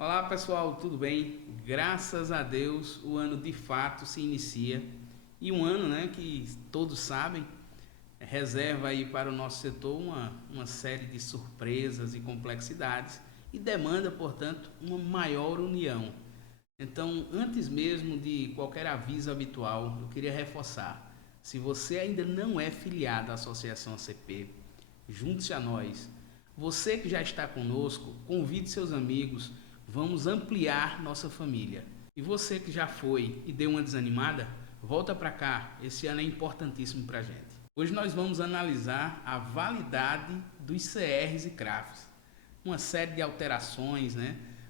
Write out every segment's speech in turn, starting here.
Olá pessoal, tudo bem? Graças a Deus o ano de fato se inicia e um ano, que todos sabem, reserva aí para o nosso setor uma série de surpresas e complexidades e demanda, portanto, uma maior união. Então, antes mesmo de qualquer aviso habitual, eu queria reforçar: se você ainda não é filiado à Associação ACP, junte-se a nós. Você que já está conosco, convide seus amigos, vamos ampliar nossa família. E você que já foi e deu uma desanimada, volta para cá, esse ano é importantíssimo para a gente. Hoje nós vamos analisar a validade dos CRs e CRAFs, uma série de alterações,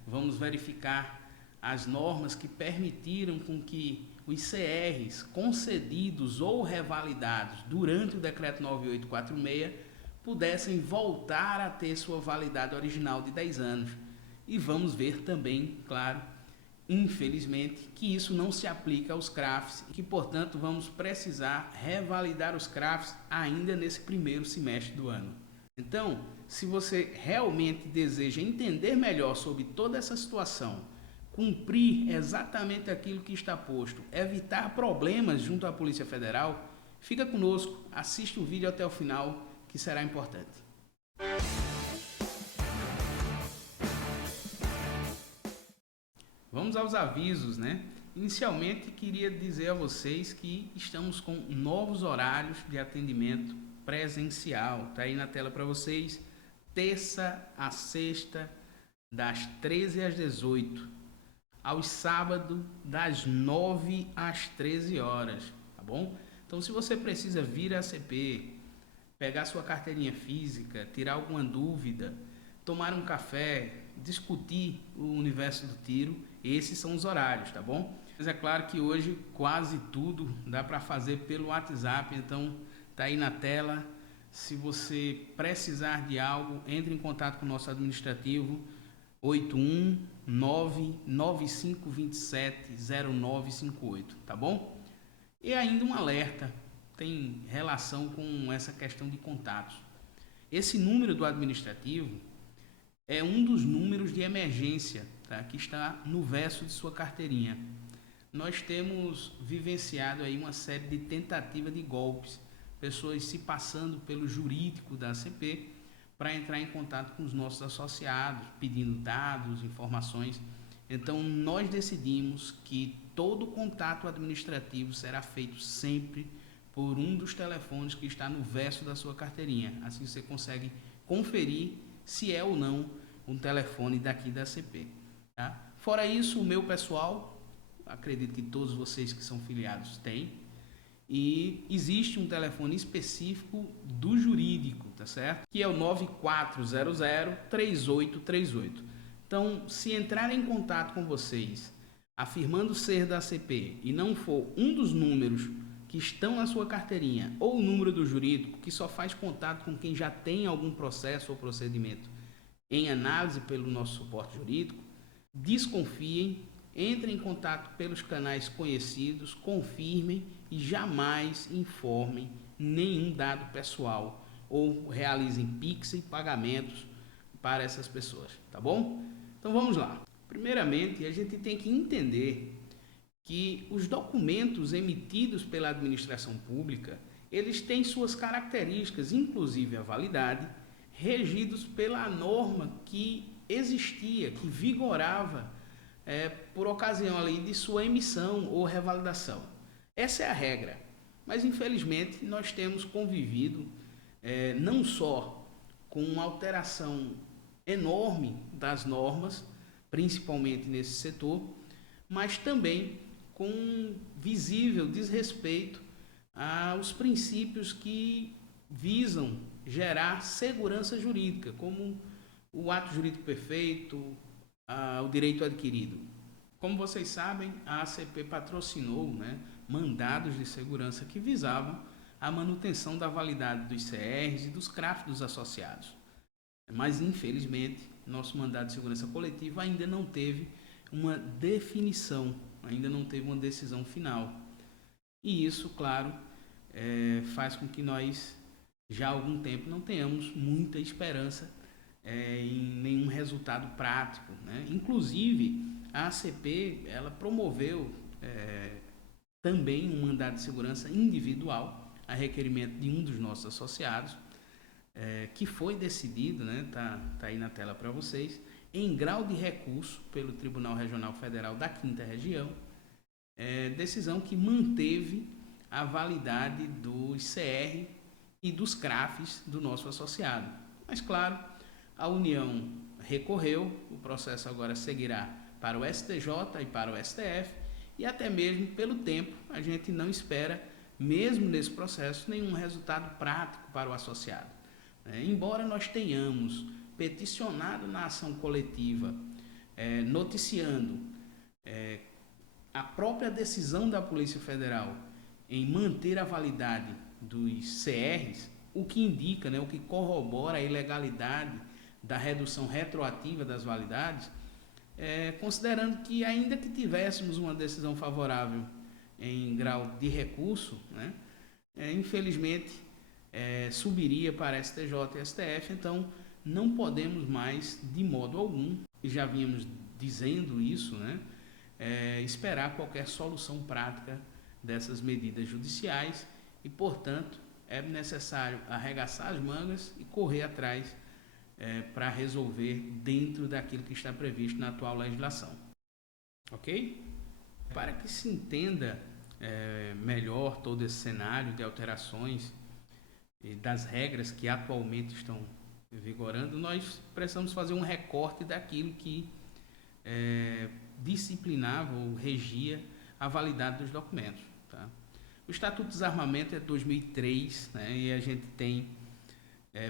Vamos verificar as normas que permitiram com que os CRs concedidos ou revalidados durante o decreto 9846 pudessem voltar a ter sua validade original de 10 anos. E vamos ver também, claro, infelizmente, que isso não se aplica aos CRAFs e que, portanto, vamos precisar revalidar os CRAFs ainda nesse primeiro semestre do ano. Então, se você realmente deseja entender melhor sobre toda essa situação, cumprir exatamente aquilo que está posto, evitar problemas junto à Polícia Federal, fica conosco, assiste o vídeo até o final, que será importante. Vamos aos avisos, Inicialmente, queria dizer a vocês que estamos com novos horários de atendimento presencial. Está aí na tela para vocês, terça a sexta, das 13 às 18, aos sábados, das 9 às 13 horas, tá bom? Então, se você precisa vir à CP, pegar sua carteirinha física, tirar alguma dúvida, tomar um café, discutir o universo do tiro, esses são os horários, tá bom? Mas é claro que hoje quase tudo dá para fazer pelo WhatsApp, então tá aí na tela. Se você precisar de algo, entre em contato com o nosso administrativo 81995270958, tá bom? E ainda um alerta, tem relação com essa questão de contatos. Esse número do administrativo é um dos números de emergência, tá? Que está no verso de sua carteirinha. Nós temos vivenciado aí uma série de tentativas de golpes, pessoas se passando pelo jurídico da ACP para entrar em contato com os nossos associados, pedindo dados, informações. Então, nós decidimos que todo contato administrativo será feito sempre por um dos telefones que está no verso da sua carteirinha. Assim você consegue conferir se é ou não um telefone daqui da CP. Tá? Fora isso, o meu pessoal, acredito que todos vocês que são filiados têm, e existe um telefone específico do jurídico, tá certo? Que é o 9400-3838. Então, se entrar em contato com vocês, afirmando ser da CP e não for um dos números que estão na sua carteirinha ou o número do jurídico, que só faz contato com quem já tem algum processo ou procedimento em análise pelo nosso suporte jurídico, desconfiem, entrem em contato pelos canais conhecidos, confirmem e jamais informem nenhum dado pessoal ou realizem Pix e pagamentos para essas pessoas, tá bom? Então vamos lá. Primeiramente, a gente tem que entender que os documentos emitidos pela administração pública, eles têm suas características, inclusive a validade, regidos pela norma que existia, que vigorava por ocasião ali de sua emissão ou revalidação. Essa é a regra, mas infelizmente nós temos convivido não só com uma alteração enorme das normas, principalmente nesse setor, mas também com um visível desrespeito aos princípios que visam gerar segurança jurídica, como o ato jurídico perfeito, o direito adquirido. Como vocês sabem, a ACP patrocinou mandados de segurança que visavam a manutenção da validade dos CRs e dos CRAFs dos associados. Mas, infelizmente, nosso mandado de segurança coletiva ainda não teve uma definição, ainda não teve uma decisão final. E isso, claro, faz com que nós, já há algum tempo, não tenhamos muita esperança em nenhum resultado prático, né? Inclusive, a ACP ela promoveu também um mandado de segurança individual a requerimento de um dos nossos associados, que foi decidido, né, tá aí na tela para vocês, em grau de recurso pelo Tribunal Regional Federal da 5ª Região, decisão que manteve a validade dos CR e dos CRAFs do nosso associado. Mas, claro, a União recorreu, o processo agora seguirá para o STJ e para o STF, e até mesmo pelo tempo, a gente não espera, mesmo nesse processo, nenhum resultado prático para o associado. Embora nós tenhamos peticionado na ação coletiva, noticiando a própria decisão da Polícia Federal em manter a validade dos CRs, o que indica, o que corrobora a ilegalidade da redução retroativa das validades, considerando que ainda que tivéssemos uma decisão favorável em grau de recurso, infelizmente subiria para STJ e STF, então não podemos mais, de modo algum, e já vínhamos dizendo isso, esperar qualquer solução prática dessas medidas judiciais e, portanto, é necessário arregaçar as mangas e correr atrás para resolver dentro daquilo que está previsto na atual legislação. Ok? Para que se entenda melhor todo esse cenário de alterações e das regras que atualmente estão vigorando, nós precisamos fazer um recorte daquilo que disciplinava ou regia a validade dos documentos. Tá? O Estatuto de Desarmamento é de 2003, e a gente tem,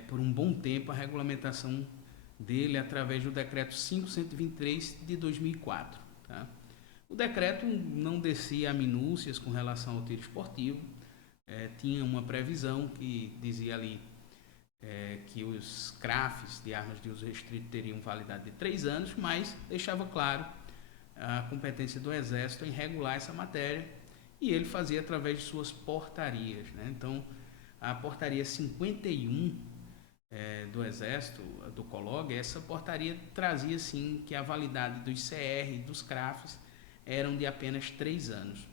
por um bom tempo, a regulamentação dele através do Decreto 5.123 de 2004. Tá? O decreto não descia a minúcias com relação ao tiro esportivo, tinha uma previsão que dizia ali que os CRAFs de armas de uso restrito teriam validade de 3 anos, mas deixava claro a competência do Exército em regular essa matéria, e ele fazia através de suas portarias. Então, a portaria 51 do Exército, do COLOG, essa portaria trazia sim que a validade dos CR e dos CRAFs eram de apenas 3 anos.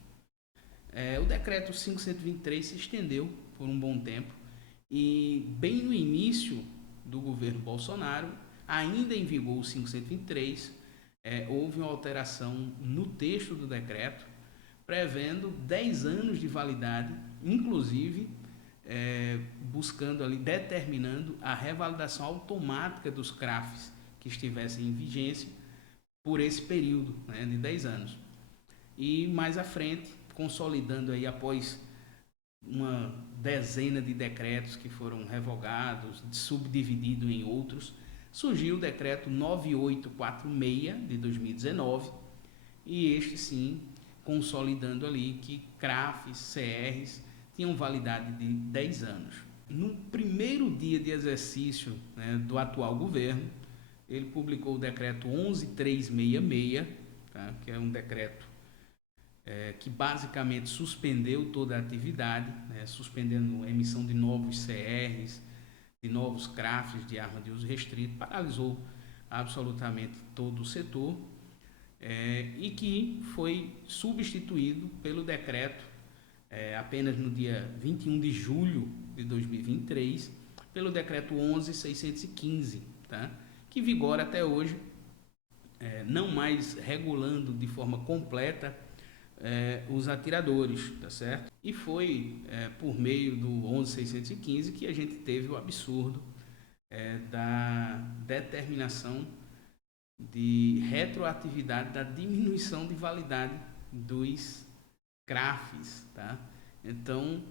O decreto 5.123 se estendeu por um bom tempo, e bem no início do governo Bolsonaro, ainda em vigor o 5.123, houve uma alteração no texto do decreto, prevendo 10 anos de validade, inclusive buscando ali, determinando a revalidação automática dos CRAFs que estivessem em vigência por esse período de 10 anos. E mais à frente, consolidando aí após uma dezena de decretos que foram revogados, subdivididos em outros, surgiu o decreto 9846 de 2019, e este sim consolidando ali que CRAFs, CRs tinham validade de 10 anos. No primeiro dia de exercício do atual governo, ele publicou o decreto 11.366, que é um decreto que basicamente suspendeu toda a atividade, suspendendo a emissão de novos CRs, de novos CRAFs de arma de uso restrito, paralisou absolutamente todo o setor, e que foi substituído pelo decreto apenas no dia 21 de julho de 2023, pelo decreto 11.615, que vigora até hoje, não mais regulando de forma completa os atiradores, tá certo? E foi por meio do 11.615 que a gente teve o absurdo da determinação de retroatividade da diminuição de validade dos CRAFs, tá? Então,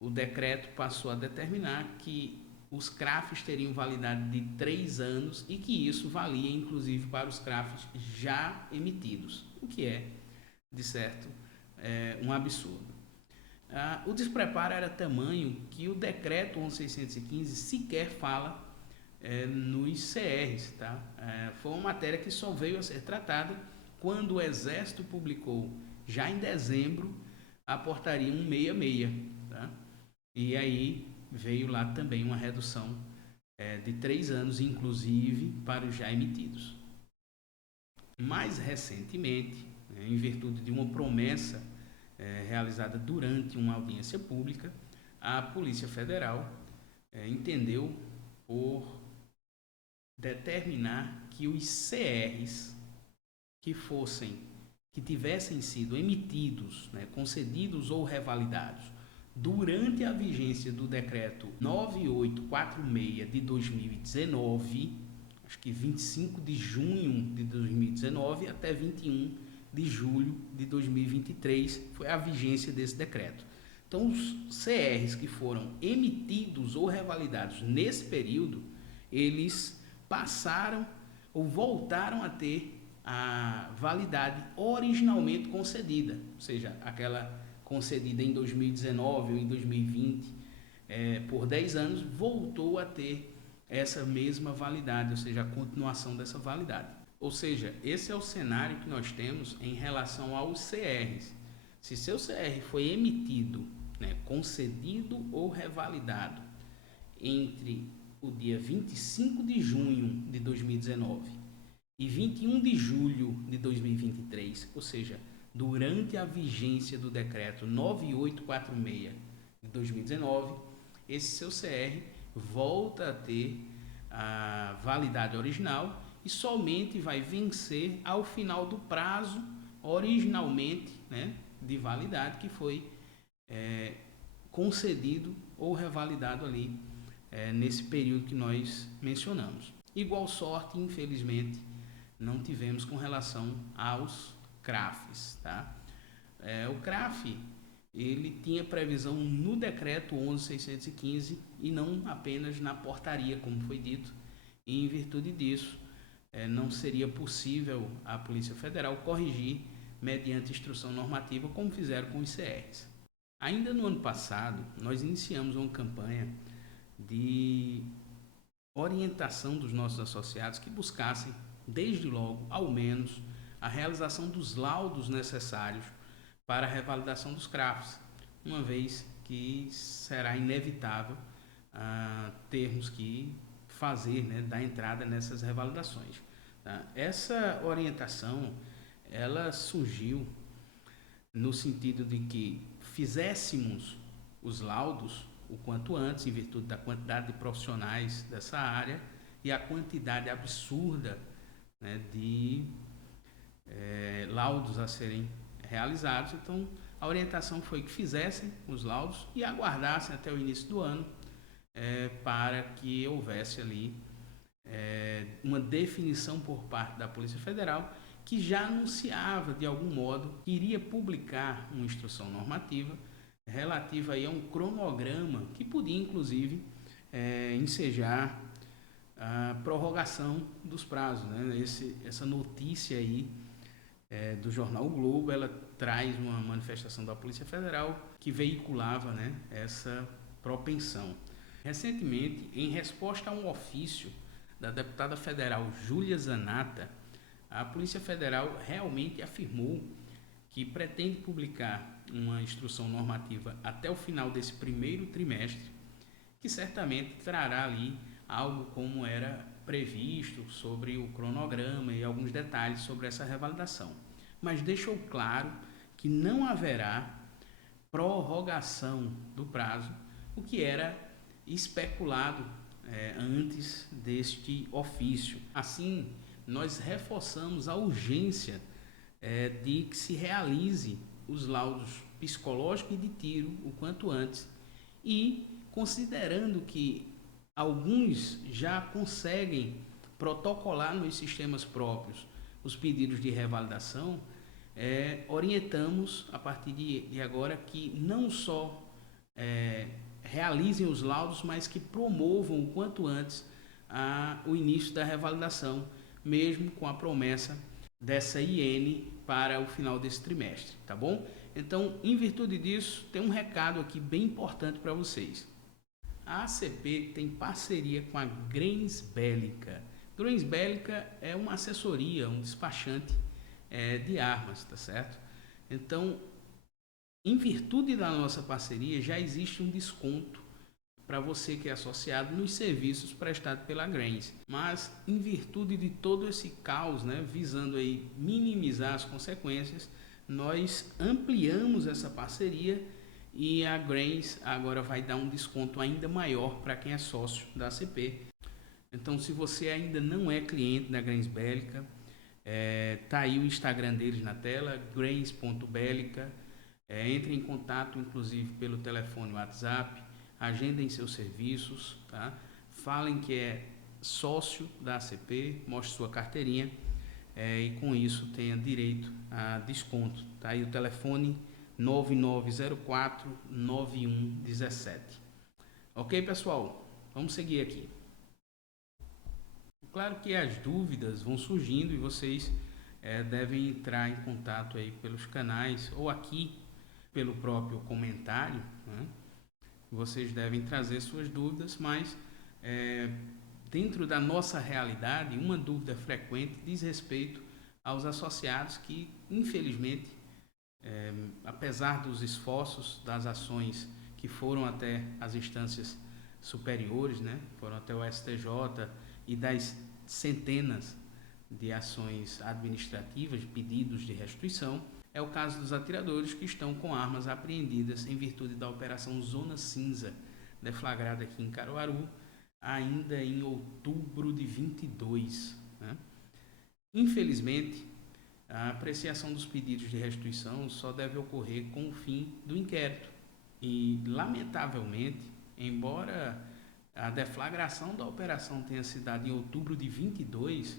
o decreto passou a determinar que os CRAFs teriam validade de 3 anos e que isso valia inclusive para os CRAFs já emitidos, o que é, de certo, um absurdo. O despreparo era tamanho que o decreto 11.615 sequer fala nos CRs, tá? Foi uma matéria que só veio a ser tratada quando o Exército publicou, já em dezembro, a portaria 166, tá? E aí veio lá também uma redução de 3 anos, inclusive, para os já emitidos. Mais recentemente, em virtude de uma promessa realizada durante uma audiência pública, a Polícia Federal entendeu por determinar que os CRs que tivessem sido emitidos, concedidos ou revalidados durante a vigência do decreto 9846 de 2019, acho que 25 de junho de 2019 até 21 de julho de 2023 foi a vigência desse decreto. Então, os CRs que foram emitidos ou revalidados nesse período, eles passaram ou voltaram a ter a validade originalmente concedida, ou seja, aquela concedida em 2019 ou em 2020 por 10 anos, voltou a ter essa mesma validade, ou seja, a continuação dessa validade. Ou seja, esse é o cenário que nós temos em relação aos CRs. Se seu CR foi emitido, concedido ou revalidado entre o dia 25 de junho de 2019 e 21 de julho de 2023, ou seja, durante a vigência do decreto 9846 de 2019, esse seu CR volta a ter a validade original e somente vai vencer ao final do prazo originalmente de validade que foi concedido ou revalidado ali nesse período que nós mencionamos. Igual sorte, infelizmente, não tivemos com relação aos CRAFs. Tá? O CRAF ele tinha previsão no decreto 11.615 e não apenas na portaria, como foi dito, e em virtude disso não seria possível a Polícia Federal corrigir mediante instrução normativa como fizeram com os CRs. Ainda no ano passado, nós iniciamos uma campanha de orientação dos nossos associados que buscassem, desde logo, ao menos, a realização dos laudos necessários para a revalidação dos CRAFs, uma vez que será inevitável termos que fazer, dar entrada nessas revalidações. Tá? Essa orientação ela surgiu no sentido de que fizéssemos os laudos o quanto antes, em virtude da quantidade de profissionais dessa área e a quantidade absurda de laudos a serem realizados. Então, a orientação foi que fizessem os laudos e aguardassem até o início do ano para que houvesse ali uma definição por parte da Polícia Federal, que já anunciava de algum modo que iria publicar uma instrução normativa relativa aí a um cronograma que podia inclusive ensejar a prorrogação dos prazos. Essa notícia aí do jornal O Globo, ela traz uma manifestação da Polícia Federal que veiculava essa propensão. Recentemente, em resposta a um ofício da deputada federal Júlia Zanata, a Polícia Federal realmente afirmou que pretende publicar uma instrução normativa até o final desse primeiro trimestre, que certamente trará ali algo como era previsto sobre o cronograma e alguns detalhes sobre essa revalidação. Mas deixou claro que não haverá prorrogação do prazo, o que era especulado antes deste ofício. Assim, nós reforçamos a urgência de que se realize os laudos psicológico e de tiro o quanto antes, e considerando que alguns já conseguem protocolar nos sistemas próprios os pedidos de revalidação, orientamos a partir de agora que não só realizem os laudos, mas que promovam o quanto antes o início da revalidação, mesmo com a promessa dessa IN para o final desse trimestre, tá bom? Então, em virtude disso, tem um recado aqui bem importante para vocês. A ACP tem parceria com a Grens Bélica. Grens Bélica é uma assessoria, um despachante de armas, tá certo? Então, em virtude da nossa parceria, já existe um desconto para você que é associado nos serviços prestados pela Grains. Mas, em virtude de todo esse caos, né, visando aí minimizar as consequências, nós ampliamos essa parceria e a Grains agora vai dar um desconto ainda maior para quem é sócio da ACP. Então, se você ainda não é cliente da Grains Bélica, tá aí o Instagram deles na tela, grains.bélica. Entre em contato, inclusive, pelo telefone WhatsApp, agendem seus serviços, tá? Falem que é sócio da ACP, mostre sua carteirinha e com isso tenha direito a desconto. Tá aí o telefone 9904-9117. Ok, pessoal? Vamos seguir aqui. Claro que as dúvidas vão surgindo e vocês devem entrar em contato aí pelos canais ou aqui pelo próprio comentário, né? Vocês devem trazer suas dúvidas, mas dentro da nossa realidade, uma dúvida frequente diz respeito aos associados que, infelizmente, apesar dos esforços, das ações que foram até as instâncias superiores, né? Foram até o STJ e das centenas de ações administrativas, de pedidos de restituição, é o caso dos atiradores que estão com armas apreendidas em virtude da Operação Zona Cinza, deflagrada aqui em Caruaru, ainda em outubro de 22. Né? Infelizmente, a apreciação dos pedidos de restituição só deve ocorrer com o fim do inquérito. E, lamentavelmente, embora a deflagração da operação tenha se dado em outubro de 22,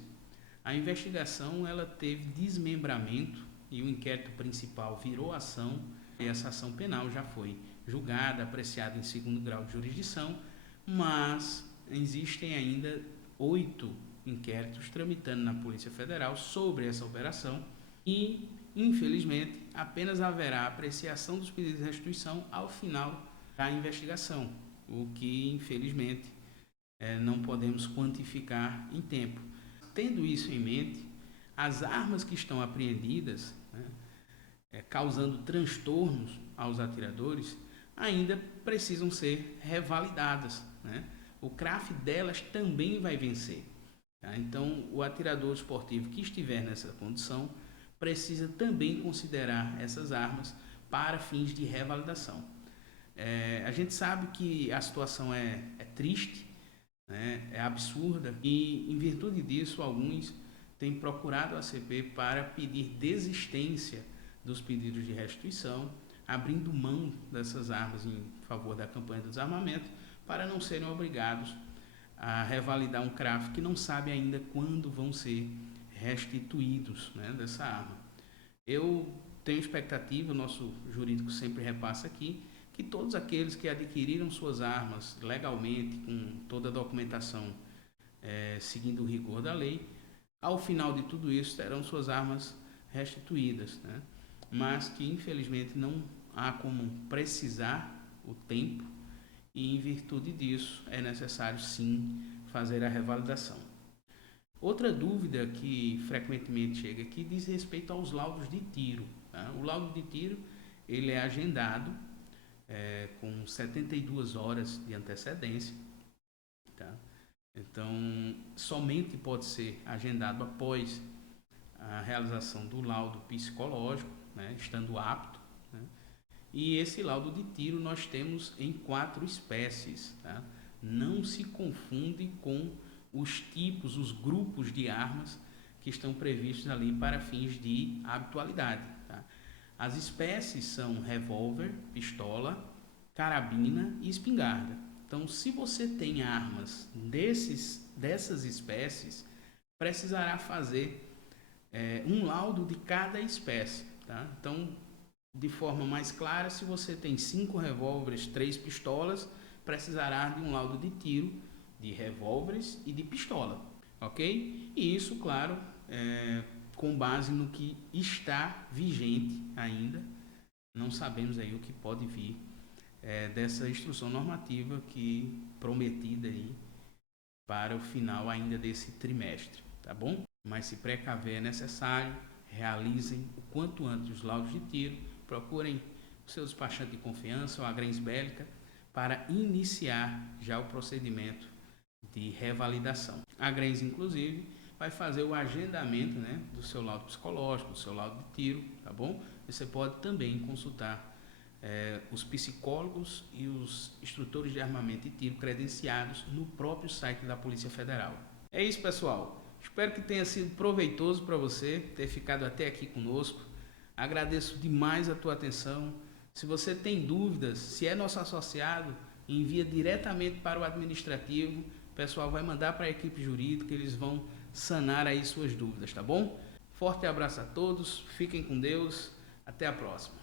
a investigação ela teve desmembramento e o inquérito principal virou ação e essa ação penal já foi julgada, apreciada em segundo grau de jurisdição, mas existem ainda 8 inquéritos tramitando na Polícia Federal sobre essa operação e, infelizmente, apenas haverá apreciação dos pedidos de restituição ao final da investigação, o que, infelizmente, não podemos quantificar em tempo. Tendo isso em mente, as armas que estão apreendidas, né, causando transtornos aos atiradores, ainda precisam ser revalidadas. Né? O CRAF delas também vai vencer. Tá? Então, o atirador esportivo que estiver nessa condição precisa também considerar essas armas para fins de revalidação. A gente sabe que a situação é triste, né? É absurda e, em virtude disso, alguns têm procurado a ACP para pedir desistência dos pedidos de restituição, abrindo mão dessas armas em favor da campanha do desarmamento, para não serem obrigados a revalidar um CRAF que não sabe ainda quando vão ser restituídos, né, dessa arma. Eu tenho expectativa, o nosso jurídico sempre repassa aqui, que todos aqueles que adquiriram suas armas legalmente, com toda a documentação seguindo o rigor da lei, ao final de tudo isso terão suas armas restituídas, né? Mas que infelizmente não há como precisar o tempo e, em virtude disso, é necessário sim fazer a revalidação. Outra dúvida que frequentemente chega aqui diz respeito aos laudos de tiro. Tá? O laudo de tiro ele é agendado com 72 horas de antecedência. Tá? Então, somente pode ser agendado após a realização do laudo psicológico, né, estando apto. Né? E esse laudo de tiro nós temos em 4 espécies. Tá? Não se confunde com os tipos, os grupos de armas que estão previstos ali para fins de habitualidade. Tá? As espécies são revólver, pistola, carabina e espingarda. Então, se você tem armas dessas espécies, precisará fazer um laudo de cada espécie. Tá? Então, de forma mais clara, se você tem 5 revólveres, 3 pistolas, precisará de um laudo de tiro de revólveres e de pistola, ok? E isso, claro, com base no que está vigente ainda. Não sabemos aí o que pode vir dessa instrução normativa que prometida aí para o final ainda desse trimestre, tá bom? Mas se precaver é necessário, realizem o quanto antes os laudos de tiro, procurem o seu despachante de confiança ou a Grains Bélica para iniciar já o procedimento de revalidação. A Grens, inclusive, vai fazer o agendamento, né, do seu laudo psicológico, do seu laudo de tiro, tá bom? Você pode também consultar os psicólogos e os instrutores de armamento e tiro credenciados no próprio site da Polícia Federal. É isso, pessoal. Espero que tenha sido proveitoso para você ter ficado até aqui conosco. Agradeço demais a tua atenção. Se você tem dúvidas, se é nosso associado, envia diretamente para o administrativo. O pessoal vai mandar para a equipe jurídica, eles vão sanar aí suas dúvidas, tá bom? Forte abraço a todos, fiquem com Deus, até a próxima.